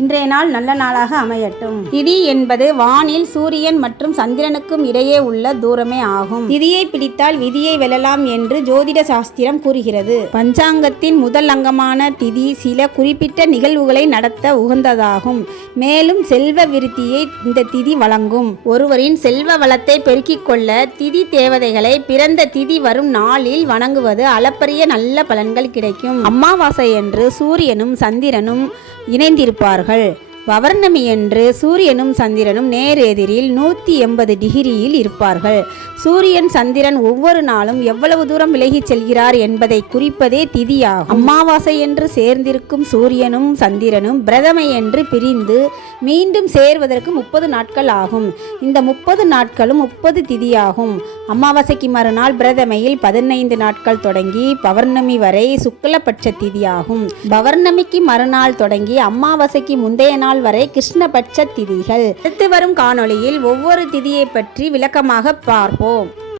இன்றைய நாள் நல்ல நாளாக அமையட்டும். திதி என்பது வானில் சூரியன் மற்றும் சந்திரனுக்கும் இடையே உள்ள தூரமே ஆகும். திதியை பிடித்தால் விதியை வெல்லலாம் என்று ஜோதிட சாஸ்திரம் கூறுகிறது. பஞ்சாங்கத்தின் முதல் அங்கமான திதி சில குறிப்பிட்ட நிகழ்வுகளை நடத்த உகந்ததாகும். மேலும் செல்வ விருத்தியை இந்த திதி வழங்கும். ஒருவரின் செல்வ வளத்தை பெருக்கிக் கொள்ள திதி தேவதைகளை பிறந்த திதி வரும் நாளில் வணங்குவது அளப்பரிய நல்ல பலன்கள் கிடைக்கும். அமாவாசை என்று சூரியனும் சந்திரனும் இணைந்திருப்பார்கள். பௌர்ணமி என்று சூரியனும் சந்திரனும் நேர் எதிரில் 180 டிகிரியில் இருப்பார்கள். சூரியன் சந்திரன் ஒவ்வொரு நாளும் எவ்வளவு தூரம் விலகிச் செல்கிறார் என்பதை குறிப்பதே திதியாகும். அமாவாசை என்று சேர்ந்திருக்கும் சூரியனும் சந்திரனும் பிரதமை என்று பிரிந்து மீண்டும் சேர்வதற்கு 30 நாட்கள் ஆகும். இந்த 30 நாட்களும் 30 திதியாகும். அமாவாசைக்கு மறுநாள் பிரதமையில் 15 நாட்கள் தொடங்கி பௌர்ணமி வரை சுக்லபட்ச திதியாகும். பௌர்ணமிக்கு மறுநாள் தொடங்கி அமாவாசைக்கு முந்தைய நாள் வரை கிருஷ்ணபட்ச திதிகள். அடுத்து வரும் காணொளியில் ஒவ்வொரு திதியை பற்றி விளக்கமாக பார்ப்போம்.